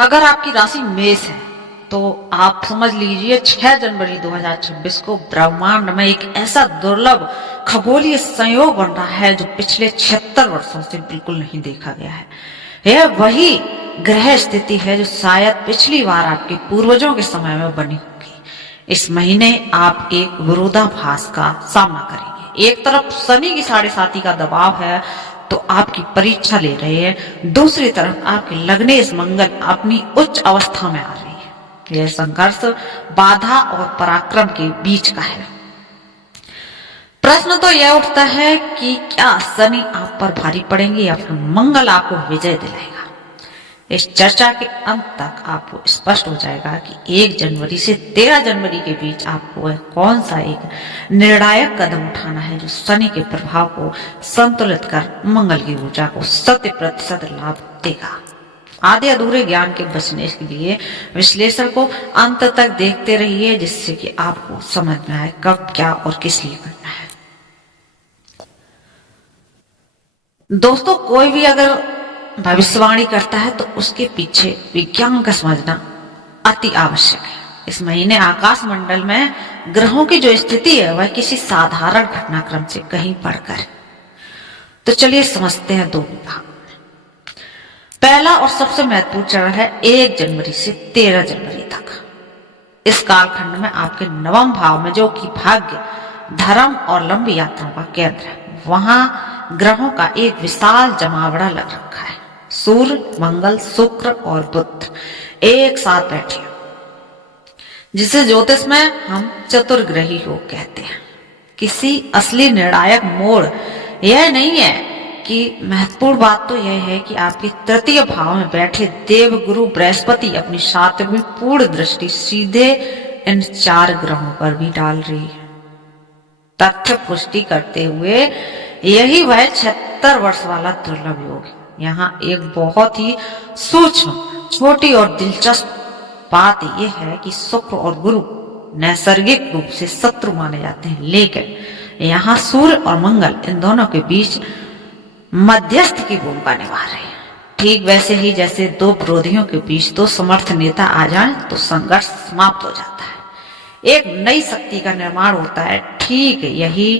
अगर आपकी राशि मेष है तो आप समझ लीजिए 6 जनवरी 2026 को ब्रह्मांड में एक ऐसा दुर्लभ खगोलीय संयोग बन रहा है जो पिछले 76 वर्षों से बिल्कुल नहीं देखा गया है। यह वही ग्रह स्थिति है जो शायद पिछली बार आपके पूर्वजों के समय में बनी होगी। इस महीने आप एक विरोधाभास का सामना करेंगे। एक तरफ शनि की 7.5 का दबाव है तो आपकी परीक्षा ले रहे हैं, दूसरी तरफ आपके लग्नेश मंगल अपनी उच्च अवस्था में आ रही है। यह संघर्ष बाधा और पराक्रम के बीच का है। प्रश्न तो यह उठता है कि क्या शनि आप पर भारी पड़ेंगे या फिर मंगल आपको विजय दिलाएगा। इस चर्चा के अंत तक आपको स्पष्ट हो जाएगा कि 1 जनवरी से 13 जनवरी के बीच आपको वह कौन सा एक निर्णायक कदम उठाना है जो शनि के प्रभाव को संतुलित कर मंगल की ऊर्जा को 100% लाभ देगा। आधे अधूरे ज्ञान के बचने के लिए विश्लेषण को अंत तक देखते रहिए, जिससे कि आपको समझ में आए कब क्या और किस लिए करना है। दोस्तों, कोई भी अगर भविष्यवाणी करता है तो उसके पीछे विज्ञान का समझना अति आवश्यक है। इस महीने आकाश मंडल में ग्रहों की जो स्थिति है वह किसी साधारण घटनाक्रम से कहीं बढ़कर है। तो चलिए समझते हैं 2 विभाग। पहला और सबसे महत्वपूर्ण चरण है 1 जनवरी से 13 जनवरी तक। इस कालखंड में आपके 9वें भाव में, जो कि भाग्य, धर्म और लंबी यात्राओं का केंद्र है, वहां ग्रहों का एक विशाल जमावड़ा लग रखा है। सूर्य, मंगल, शुक्र और बुध एक साथ बैठे, जिसे ज्योतिष में हम चतुर्ग्रही योग कहते हैं। किसी असली निर्णायक मोड़ यह नहीं है कि महत्वपूर्ण बात तो यह है कि आपके तृतीय भाव में बैठे देव गुरु बृहस्पति अपनी 7वीं पूर्ण दृष्टि सीधे इन 4 ग्रहों पर भी डाल रही है। तथ्य पुष्टि करते हुए यही वह 76 वर्ष वाला दुर्लभ योग है। यहाँ एक बहुत ही सूक्ष्म, छोटी और दिलचस्प बात यह है कि शुक्र और गुरु नैसर्गिक रूप से शत्रु माने जाते हैं, लेकिन यहाँ सूर्य और मंगल इन दोनों के बीच मध्यस्थ की भूमिका निभा रहे हैं। ठीक वैसे ही जैसे 2 विरोधियों के बीच 2 समर्थ नेता आ जाएं तो संघर्ष समाप्त हो जाता है, एक नई शक्ति का निर्माण होता है। ठीक यही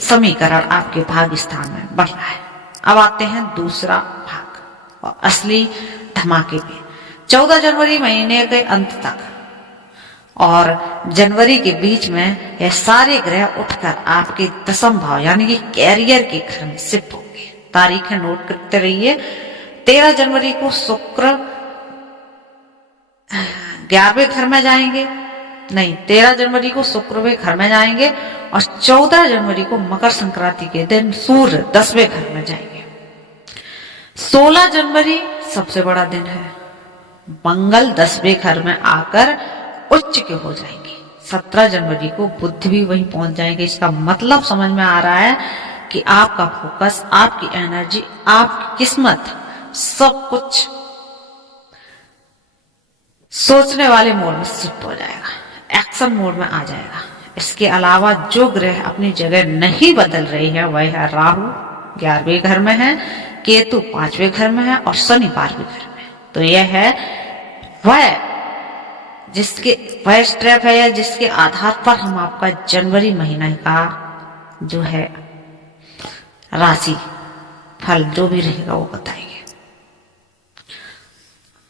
समीकरण आपके भाग्य स्थान में बन रहा है। अब आते हैं दूसरा भाग और असली धमाके पे। 14 जनवरी महीने के अंत तक और जनवरी के बीच में यह सारे ग्रह उठकर आपके 10वें भाव यानी कि कैरियर के घर में शिफ्ट होंगे। तारीखें नोट करते रहिए। 13 जनवरी को शुक्र 11वें घर में जाएंगे, नहीं 13 जनवरी को शुक्र वे घर में जाएंगे और 14 जनवरी को मकर संक्रांति के दिन सूर्य 10वें घर में जाएंगे। 16 जनवरी सबसे बड़ा दिन है, मंगल 10वें घर में आकर उच्च के हो जाएंगे। 17 जनवरी को बुध भी वहीं पहुंच जाएंगे। इसका मतलब समझ में आ रहा है कि आपका फोकस, आपकी एनर्जी, आपकी किस्मत, सब कुछ सोचने वाले मोड में शिफ्ट हो जाएगा, एक्शन मोड में आ जाएगा। इसके अलावा जो ग्रह अपनी जगह नहीं बदल रही है वह है राहु 11वें घर में है, केतु 5वें घर में है और शनि 12वें घर में है। तो यह है वह स्टेप है जिसके आधार पर हम आपका जनवरी महीना का जो है राशि फल जो भी रहेगा वो बताएंगे।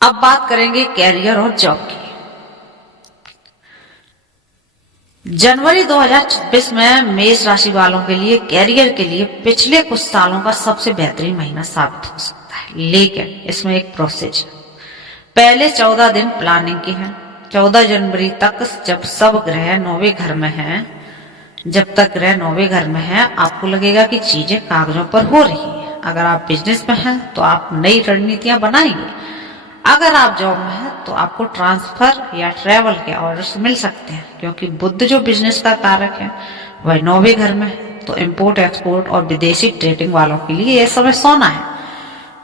अब बात करेंगे कैरियर और जॉब की। जनवरी 2026 में मेष राशि वालों के लिए कैरियर के लिए पिछले कुछ सालों का सबसे बेहतरीन महीना साबित हो सकता है, लेकिन इसमें एक प्रोसेस है। पहले 14 दिन प्लानिंग के हैं। 14 जनवरी तक जब सब ग्रह 9वें घर में हैं, जब तक ग्रह 9वें घर में है, आपको लगेगा कि चीजें कागजों पर हो रही है। अगर आप बिजनेस में हैं तो आप नई रणनीतियां बनाएंगे। अगर आप जॉब में हैं तो आपको ट्रांसफर या ट्रेवल के ऑर्डर्स मिल सकते हैं, क्योंकि बुध जो बिजनेस का कारक है वह 9वें घर में है। तो इंपोर्ट एक्सपोर्ट और विदेशी ट्रेडिंग वालों के लिए यह समय सोना है।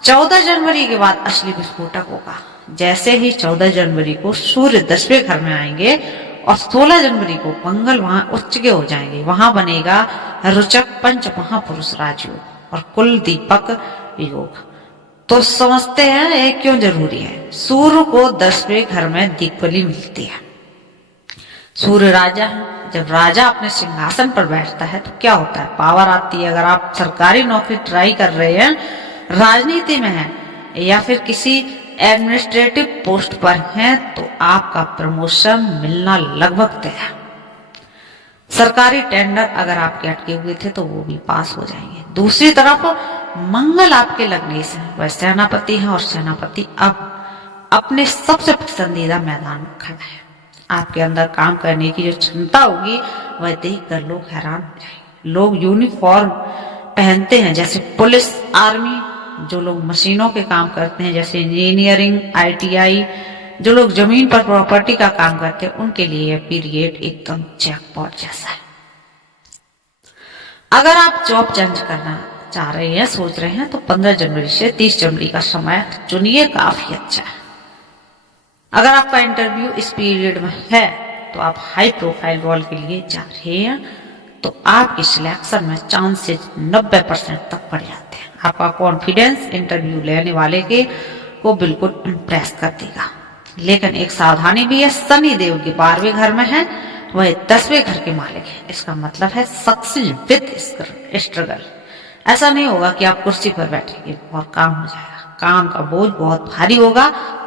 14 जनवरी के बाद असली विस्फोटक होगा। जैसे ही 14 जनवरी को सूर्य 10वें घर में आएंगे और 16 जनवरी को मंगल वहां उच्च के हो जाएंगे, वहां बनेगा रुचक पंच महापुरुष राजयोग और कुल दीपक योग। तो समझते हैं ये क्यों जरूरी है। सूर्य को 10वें घर में दिक्बली मिलती है। सूर्य राजा है। जब राजा अपने सिंहासन पर बैठता है तो क्या होता है, पावर आती है। अगर आप सरकारी नौकरी ट्राई कर रहे हैं, राजनीति में हैं या फिर किसी एडमिनिस्ट्रेटिव पोस्ट पर हैं तो आपका प्रमोशन मिलना लगभग तय है। सरकारी टेंडर अगर आपके अटके हुए थे तो वो भी पास हो जाएंगे। दूसरी तरफ मंगल आपके लग्न से वह सेनापति है और सेनापति अब अपने सबसे पसंदीदा मैदान में खड़ा है। आपके अंदर काम करने की जो क्षमता होगी वह देखकर लोग हैरान हो जाएंगे। लोग यूनिफॉर्म पहनते हैं जैसे पुलिस, आर्मी। जो लोग मशीनों के काम करते हैं जैसे इंजीनियरिंग, ITI, जो लोग जमीन पर प्रॉपर्टी का काम करते हैं उनके लिए यह पीरियड एकदम जैकपॉट जैसा है। अगर आप जॉब चेंज करना चाह रहे हैं, सोच रहे हैं, तो 15 जनवरी से 30 जनवरी का समय चुनिए, काफी अच्छा है। अगर आपका इंटरव्यू इस पीरियड में है तो आप हाई प्रोफाइल रोल के लिए जा रहे हैं तो आपकी सिलेक्शन में चांसेस 90% तक बढ़ जाते हैं। आपका कॉन्फिडेंस इंटरव्यू लेने वाले को बिल्कुल इम्प्रेस कर देगा। लेकिन एक सावधानी भी है, शनि देव के 12वें घर में है, वह 10वें घर के मालिक है। इसका मतलब है सक्सेस विद स्ट्रगल। ऐसा नहीं होगा कि आप कुर्सी पर बैठेंगे और काम हो जाएगा। काम का बोझ बहुत भारी होगा,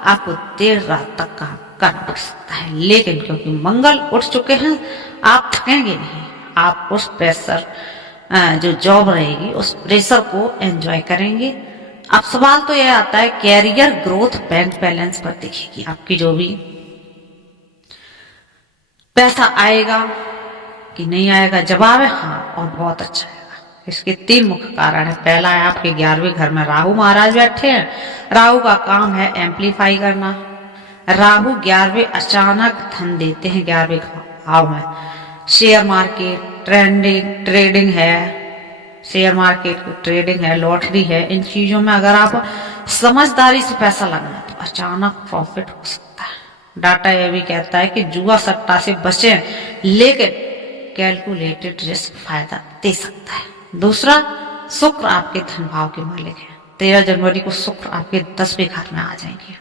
आपको देर रात तक काम करना पड़ सकता है। लेकिन क्योंकि मंगल उठ चुके हैं आप थकेंगे नहीं। आप उस प्रेशर, जो जॉब रहेगी उस प्रेशर को एंजॉय करेंगे। अब सवाल तो यह आता है कैरियर ग्रोथ बैंक बैलेंस पर देखेगी। आपकी जो भी पैसा आएगा कि नहीं आएगा, जवाब है हाँ, और बहुत अच्छा आएगा। इसके 3 मुख्य कारण है। पहला है आपके 11वें घर में राहु महाराज बैठे हैं। राहु का काम है एम्पलीफाई करना। राहु 11वें अचानक धन देते हैं 11वें भाव में। शेयर मार्केट, ट्रेडिंग है, शेयर मार्केट ट्रेडिंग है, लॉटरी है, इन चीजों में अगर आप समझदारी से पैसा लगाएं तो अचानक प्रॉफिट हो सकता है। डाटा यह भी कहता है कि जुआ सट्टा से बचें, लेकिन कैलकुलेटेड रिस्क फायदा दे सकता है। दूसरा, शुक्र आपके धन भाव के मालिक है। 13 जनवरी को शुक्र आपके 10वें घर में आ जाएंगे।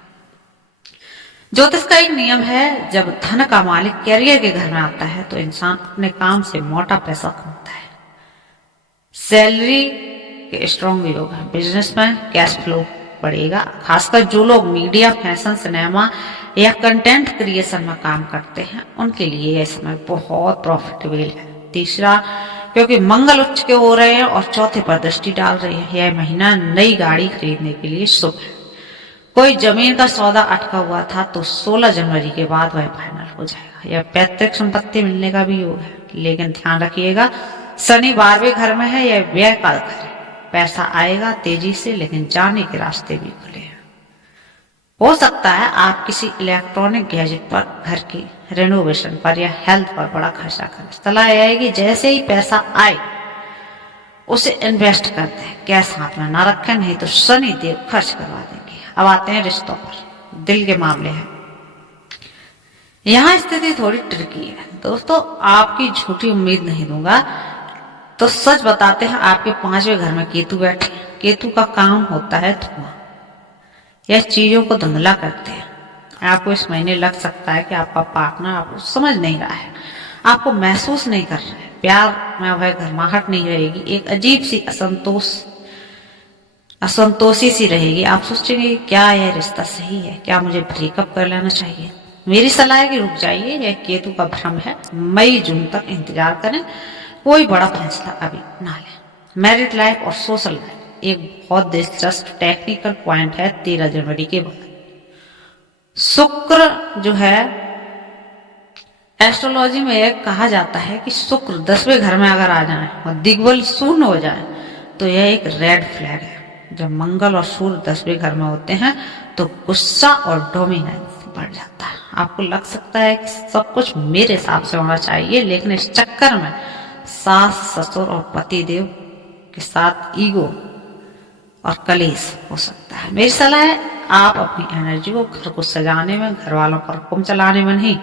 ज्योतिष का एक नियम है, जब धन का मालिक कैरियर के घर में आता है तो इंसान अपने काम से मोटा पैसा कमाता है। सैलरी के स्ट्रॉन्ग योग है। बिजनेस में कैश फ्लो बढ़ेगा। खासकर जो लोग मीडिया, फैशन, सिनेमा या कंटेंट क्रिएशन में काम करते हैं उनके लिए यह समय बहुत प्रॉफिटेबल है। तीसरा, क्योंकि मंगल उच्च के हो रहे हैं और चौथे पर दृष्टि डाल रहे हैं, यह महीना नई गाड़ी खरीदने के लिए शुभ है। कोई जमीन का सौदा अटका हुआ था तो 16 जनवरी के बाद वह फाइनल हो जाएगा। यह पैतृक संपत्ति मिलने का भी योग है। लेकिन ध्यान रखिएगा, शनि 12वें घर में है, यह व्यय का घर है। पैसा आएगा तेजी से, लेकिन जाने के रास्ते भी खुले हैं। हो सकता है आप किसी इलेक्ट्रॉनिक गैजेट पर, घर की रेनोवेशन पर या हेल्थ पर बड़ा खर्चा करें। सलाह यह है कि जैसे ही पैसा आए उसे इन्वेस्ट कर दें, कैश हाथ में ना रखें, नहीं तो शनि देव खर्च करवा देंगे। अब आते हैं रिश्तों पर। दिल के मामले हैं, यहाँ स्थिति थोड़ी ट्रिकी है। दोस्तों, आपकी झूठी उम्मीद नहीं दूंगा तो सच बताते हैं, आपके 5वें घर में केतु बैठे। केतु का काम होता है धुआं। यह चीजों को धुंधला करते हैं। आपको इस महीने लग सकता है कि आपका पार्टनर आपको समझ नहीं रहा है, आपको महसूस नहीं कर रहा है। प्यार में वह गर्माहट नहीं रहेगी। एक अजीब सी असंतोषी सी रहेगी। आप सोचेंगे क्या यह रिश्ता सही है, क्या मुझे ब्रेकअप कर लेना चाहिए। मेरी सलाह है कि रुक जाइए, यह केतु का भ्रम है। मई जून तक इंतजार करें, कोई बड़ा फैसला अभी ना लें। मैरिड लाइफ और सोशल लाइफ एक बहुत दिलचस्प टेक्निकल पॉइंट है। 13 जनवरी के बाद शुक्र जो है, एस्ट्रोलॉजी में यह कहा जाता है कि शुक्र 10वें घर में अगर आ जाए और दिग्बल शून्य हो जाए तो यह एक रेड फ्लैग है। जब मंगल और सूर्य 10वें घर में होते हैं तो गुस्सा और डोमिनेंस बढ़ जाता है। आपको लग सकता है कि सब कुछ मेरे हिसाब से होना चाहिए, लेकिन इस चक्कर में सास, ससुर और पतिदेव के साथ ईगो और कलेश हो सकता है। मेरी सलाह है, आप अपनी एनर्जी को घर को सजाने में, घर वालों पर हुक्म चलाने में नहीं,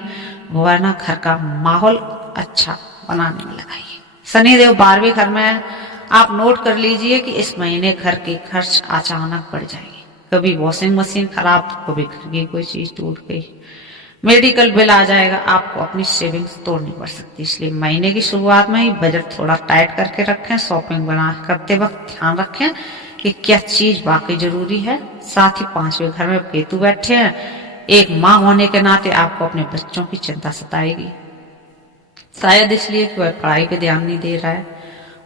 वरना घर का माहौल अच्छा बनाने में लगाइए। शनिदेव 12वें घर में है। आप नोट कर लीजिए कि इस महीने घर के खर्च अचानक बढ़ जाएंगे। कभी वॉशिंग मशीन खराब, तो कभी घर की कोई चीज टूट गई, मेडिकल बिल आ जाएगा, आपको अपनी सेविंग्स तोड़नी पड़ सकती है। इसलिए महीने की शुरुआत में ही बजट थोड़ा टाइट करके रखें। शॉपिंग बना करते वक्त ध्यान रखें कि क्या चीज वाकई जरूरी है। साथ ही 5वें घर में केतु बैठे हैं, एक माँ होने के नाते आपको अपने बच्चों की चिंता सताएगी, शायद इसलिए कि वह पढ़ाई पे ध्यान नहीं दे रहा है,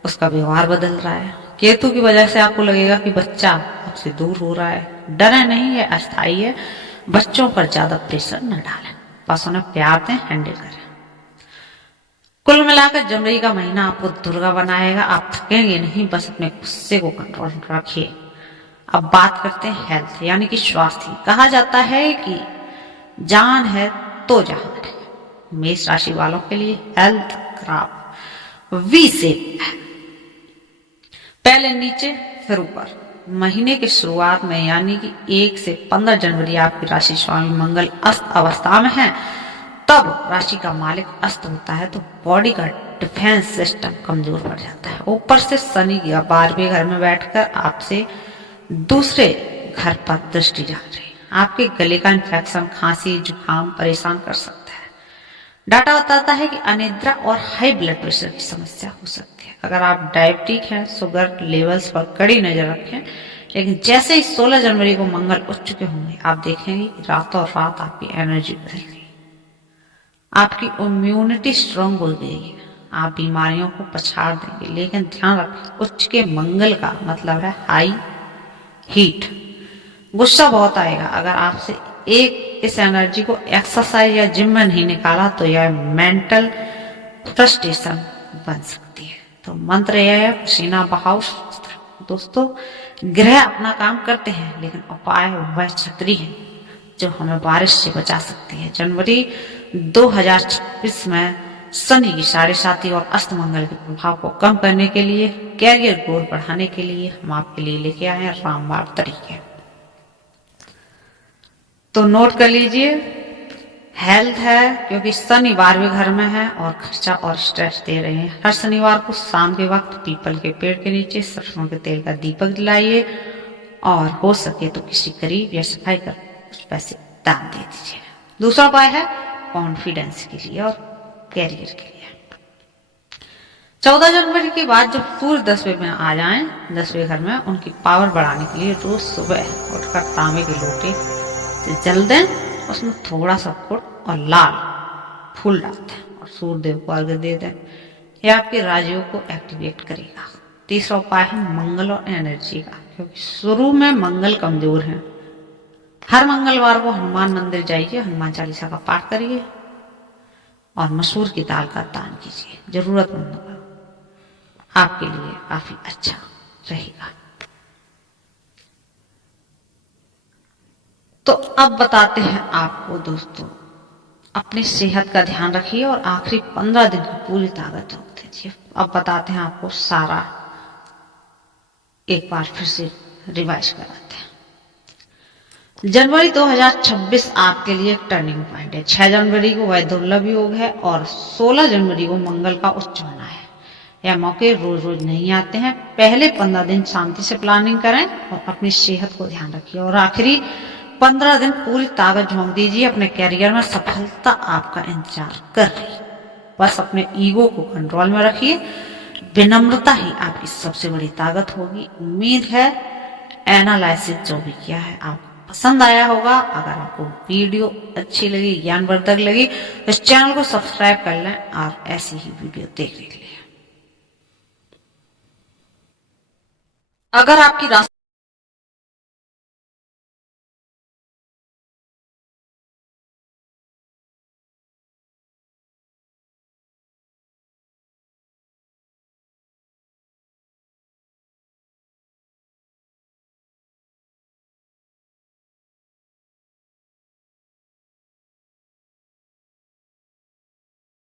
उसका व्यवहार बदल रहा है। केतु की वजह से आपको लगेगा कि बच्चा आपसे दूर हो रहा है। डरे नहीं, है अस्थायी है। बच्चों पर ज्यादा प्रेशर न डालें, बस उन्हें प्यार दें, हैंडल करें। कुल मिलाकर जनवरी का महीना आपको दुर्गा बनाएगा। आप थकेंगे नहीं, बस अपने गुस्से को कंट्रोल रखिए। अब बात करते हैं हेल्थ यानी कि स्वास्थ्य। कहा जाता है कि जान है तो जहान है। मेष राशि वालों के लिए हेल्थ खराब, वी शेप है, पहले नीचे फिर ऊपर। महीने की शुरुआत में यानी कि 1 से 15 जनवरी आपकी राशि स्वामी मंगल अस्त अवस्था में है। तब राशि का मालिक अस्त होता है तो बॉडी का डिफेंस सिस्टम कमजोर पड़ जाता है। ऊपर से शनि या 12वें घर में बैठकर आपसे दूसरे घर पर दृष्टि डाल रही है। आपके गले का इन्फेक्शन, खांसी, जुकाम परेशान कर सकता है। डाटा बताता है कि अनिद्रा और हाई ब्लड प्रेशर की समस्या हो सकती है। अगर आप डायबिटिक हैं, शुगर लेवल्स पर कड़ी नजर रखें। लेकिन जैसे ही 16 जनवरी को मंगल उठ चुके होंगे, आप देखेंगे कि रातों रात आपकी एनर्जी बदल गई, आपकी इम्यूनिटी स्ट्रांग हो गई है, आप बीमारियों को पछाड़ देंगे। लेकिन ध्यान रखें, उच्च के मंगल का मतलब है हाई हीट। गुस्सा बहुत आएगा। अगर आपसे इस एनर्जी को एक्सरसाइज या जिम में नहीं निकाला तो यह मेंटल फ्रस्ट्रेशन बन सकती है। तो मंत्र यह है, पसीना बहाओ। दोस्तों, ग्रह अपना काम करते हैं, लेकिन उपाय वह छतरी है जो हमें बारिश से बचा सकती है। जनवरी 2026 में शनि की 7.5 और अस्त मंगल के प्रभाव को कम करने के लिए, कैरियर ग्रोथ बढ़ाने के लिए हम आपके लिए लेके आए हैं रामबाण तरीके। तो नोट कर लीजिए, हेल्थ है क्योंकि शनि 12वें घर में है और खर्चा और स्ट्रेस दे रहे हैं। हर शनिवार को शाम के वक्त पीपल के पेड़ के नीचे सरसों के तेल का दीपक जलाइए और हो सके तो किसी गरीब या सफाई कर कुछ पैसे दान दे दीजिए। दूसरा उपाय है कॉन्फिडेंस के लिए और कैरियर के लिए। 14 जनवरी के बाद जब सूर्य 10वें में आ जाएं, 10वें घर में, उनकी पावर बढ़ाने के लिए रोज सुबह उठकर तांबे के लोटे से जल दें, उसमें थोड़ा सा गुड़ और लाल फूल डालते हैं और सूर्य देव को अर्घ्य दे दें। यह आपके राजयोग को एक्टिवेट करेगा। तीसरा उपाय है मंगल और एनर्जी का, क्योंकि शुरू में मंगल कमजोर है। हर मंगलवार को हनुमान मंदिर जाइए, हनुमान चालीसा का पाठ करिए और मसूर की दाल का दान कीजिए जरूरतमंदों को। आपके लिए काफी अच्छा रहेगा। तो अब बताते हैं आपको दोस्तों, अपनी सेहत का ध्यान रखिए और आखिरी 15 दिन की पूरी ताकत झोंक दीजिए। अब बताते हैं आपको सारा, एक बार फिर से रिवाइज कराते हैं। जनवरी 2026 आपके लिए एक टर्निंग पॉइंट है। 6 जनवरी को वह दुर्लभ योग है और 16 जनवरी को मंगल का उच्च होना है। यह मौके रोज रोज नहीं आते हैं। पहले 15 दिन शांति से प्लानिंग करें और अपनी सेहत को ध्यान रखिए और आखिरी 15 दिन पूरी ताकत झोंक दीजिए। अपने कैरियर में सफलता आपका इंतजार कर रही है। बस अपने ईगो को कंट्रोल में रखिए। विनम्रता ही आपकी सबसे बड़ी ताकत होगी। उम्मीद है एनालिसिस जो भी किया है आपको पसंद आया होगा। अगर आपको वीडियो अच्छी लगी, ज्ञानवर्धक लगी, तो इस चैनल को सब्सक्राइब कर लें और ऐसी ही वीडियो देखने के लिए। अगर आपकी